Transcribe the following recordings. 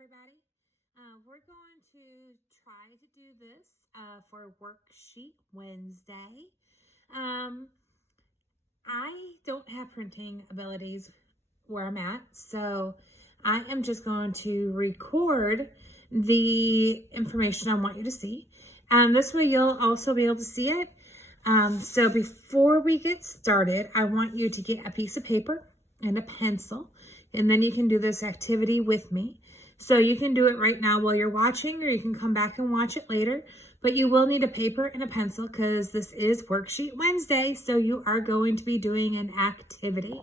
everybody. We're going to try to do this for Worksheet Wednesday. I don't have printing abilities where I'm at, so I am just going to record the information I want you to see. And this way you'll also be able to see it. So before we get started, I want you to get a piece of paper and a pencil, and then you can do this activity with me. So you can do it right now while you're watching, or you can come back and watch it later. But you will need a paper and a pencil because this is Worksheet Wednesday, so you are going to be doing an activity.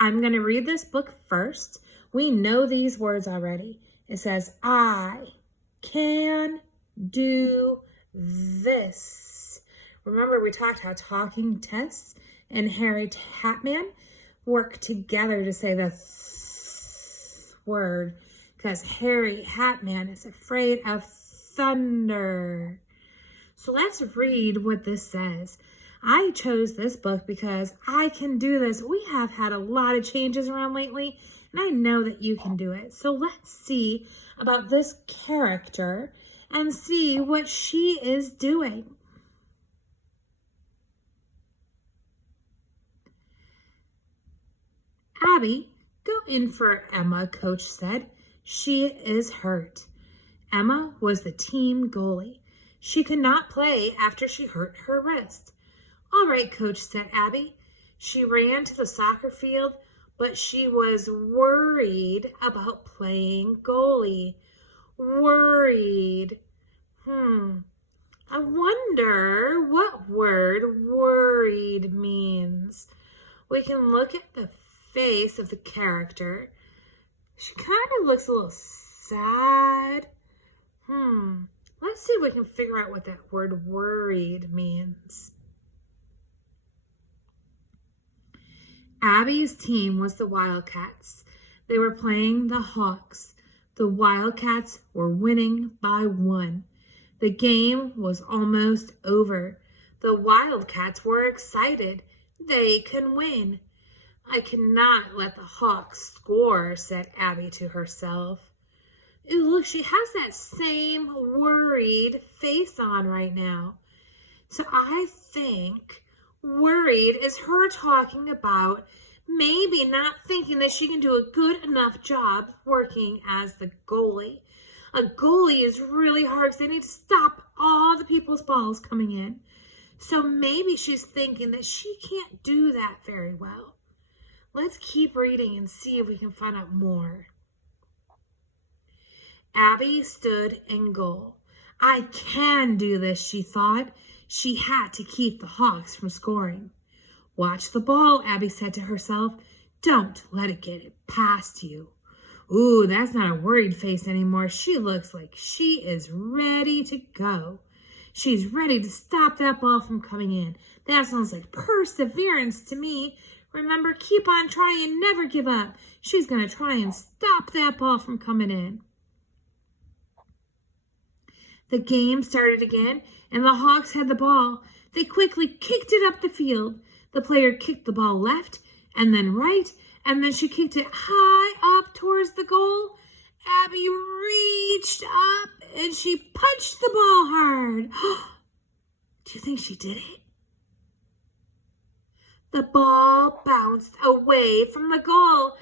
I'm going to read this book first. We know these words already. It says, I can do this. Remember, we talked how talking Tess and Harry Hatman work together to say the word, because Harry Hatman is afraid of thunder. So let's read what this says. I chose this book because I can do this. We have had a lot of changes around lately, and I know that you can do it. So let's see about this character and see what she is doing. Abby, go in for Emma, Coach said. She is hurt. Emma was the team goalie. She could not play after she hurt her wrist. All right, Coach, said Abby. She ran to the soccer field, but she was worried about playing goalie. Worried. I wonder what word worried means. We can look at the face of the character. She kind of looks a little sad. Let's see if we can figure out what that word worried means. Abby's team was the Wildcats. They were playing the Hawks. The Wildcats were winning by 1. The game was almost over. The Wildcats were excited. They can win. I cannot let the Hawks score, said Abby to herself. Ooh, look, she has that same worried face on right now. So I think worried is her talking about maybe not thinking that she can do a good enough job working as the goalie. A goalie is really hard because they need to stop all the people's balls coming in. So maybe she's thinking that she can't do that very well. Let's keep reading and see if we can find out more. Abby stood in goal. I can do this, she thought. She had to keep the Hawks from scoring. Watch the ball, Abby said to herself. Don't let it get it past you. Ooh, that's not a worried face anymore. She looks like she is ready to go. She's ready to stop that ball from coming in. That sounds like perseverance to me. Remember, keep on trying, never give up. She's going to try and stop that ball from coming in. The game started again, and the Hawks had the ball. They quickly kicked it up the field. The player kicked the ball left and then right, and then she kicked it high up towards the goal. Abby reached up, and she punched the ball hard. Do you think she did it? The ball bounced away from the goal.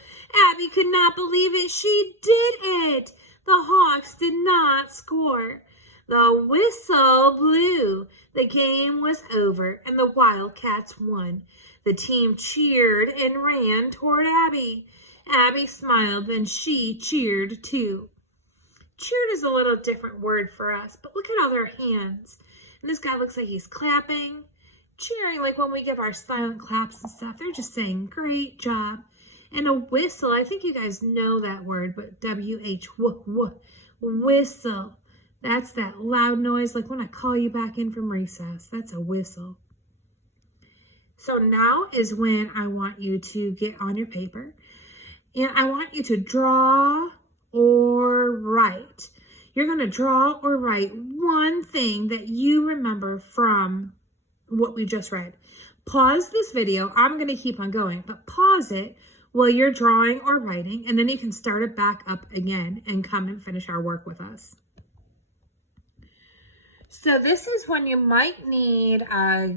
Abby could not believe it. She did it. The Hawks did not score. The whistle blew. The game was over, and the Wildcats won. The team cheered and ran toward Abby. Abby smiled, and she cheered too. Cheered is a little different word for us, but look at all their hands. And this guy looks like he's clapping. Cheering, like when we give our silent claps and stuff. They're just saying, great job. And a whistle, I think you guys know that word, but whistle. That's that loud noise, like when I call you back in from recess. That's a whistle. So now is when I want you to get on your paper. And I want you to draw or write. You're going to draw or write one thing that you remember from what we just read. Pause this video. I'm going to keep on going, but pause it while you're drawing or writing, and then you can start it back up again and come and finish our work with us. So this is when you might need a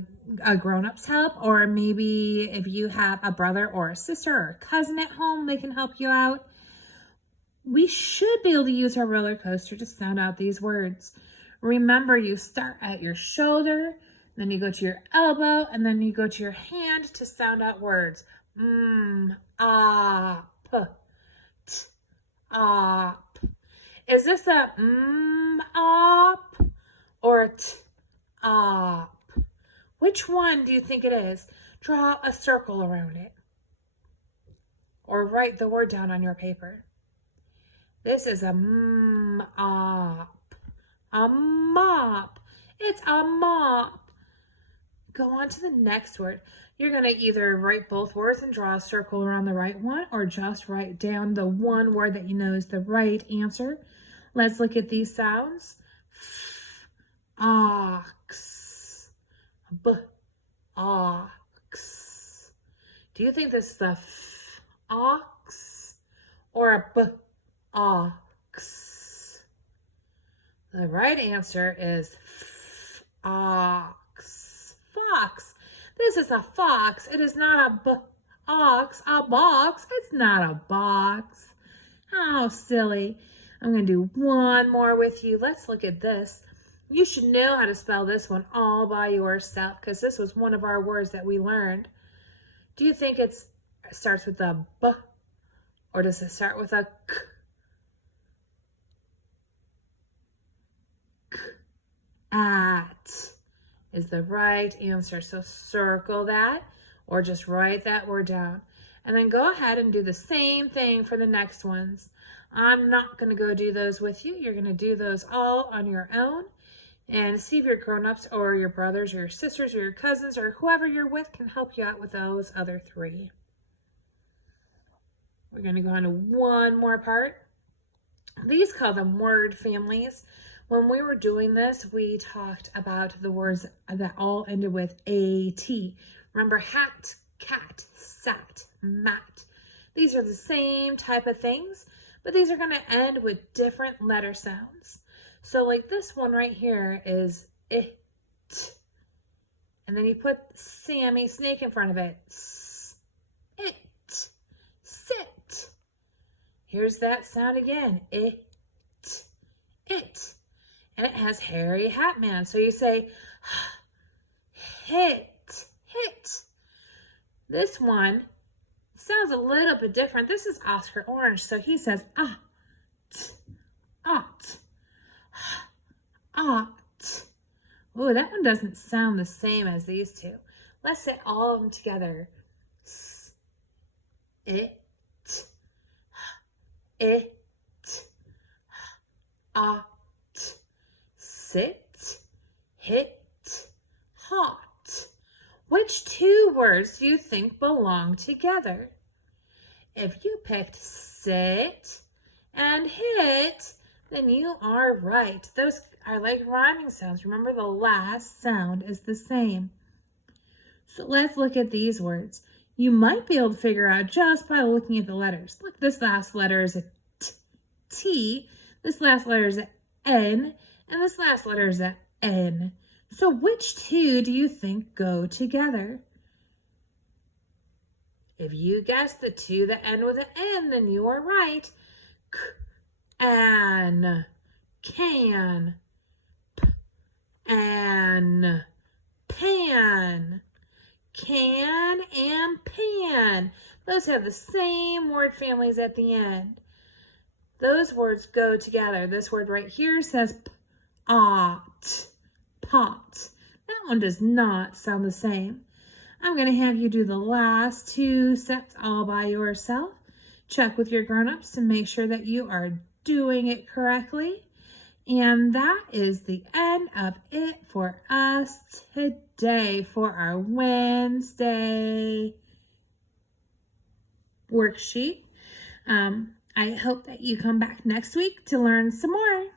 grown-up's help, or maybe if you have a brother or a sister or a cousin at home, they can help you out. We should be able to use our roller coaster to sound out these words. Remember, you start at your shoulder, then you go to your elbow, and then you go to your hand to sound out words. Up, t, up. Is this a up or t, up? Which one do you think it is? Draw a circle around it. Or write the word down on your paper. This is a up. A mop. It's a mop. Go on to the next word. You're going to either write both words and draw a circle around the right one, or just write down the one word that you know is the right answer. Let's look at these sounds. Ox. B. Ox. Do you think this is a f, ox, or a b, ox? The right answer is ox. Fox. This is a fox. It is not a ox. A box. It's not a box. How silly. I'm going to do one more with you. Let's look at this. You should know how to spell this one all by yourself, because this was one of our words that we learned. Do you think it starts with a b, or does it start with a k? At is the right answer. So circle that, or just write that word down. And then go ahead and do the same thing for the next ones. I'm not going to go do those with you. You're going to do those all on your own. And see if your grown-ups or your brothers or your sisters or your cousins or whoever you're with can help you out with those other three. We're going to go on to one more part. These call them word families. When we were doing this, we talked about the words that all ended with AT. Remember, hat, cat, sat, mat. These are the same type of things, but these are going to end with different letter sounds. So like this one right here is it. And then you put Sammy snake in front of it. It. Sit. Here's that sound again. It. It. And it has hairy hat man. So you say hit. Hit. This one sounds a little bit different. This is Oscar Orange. So he says ot. Ot. Oh, that one doesn't sound the same as these two. Let's say all of them together. S, it, ot, sit, hit, hot. Which two words do you think belong together? If you picked sit and hit, then you are right. Those are like rhyming sounds. Remember, the last sound is the same. So let's look at these words. You might be able to figure out just by looking at the letters. Look, this last letter is a T, this last letter is a N, and this last letter is a N. So which two do you think go together? If you guessed the two that end with an N, then you are right. An, can, an, pan. Can and pan. Those have the same word families at the end. Those words go together. This word right here says pot, pot. That one does not sound the same. I'm going to have you do the last two sets all by yourself. Check with your grown-ups to make sure that you are doing it correctly. And that is the end of it for us today for our Wednesday worksheet. I hope that you come back next week to learn some more.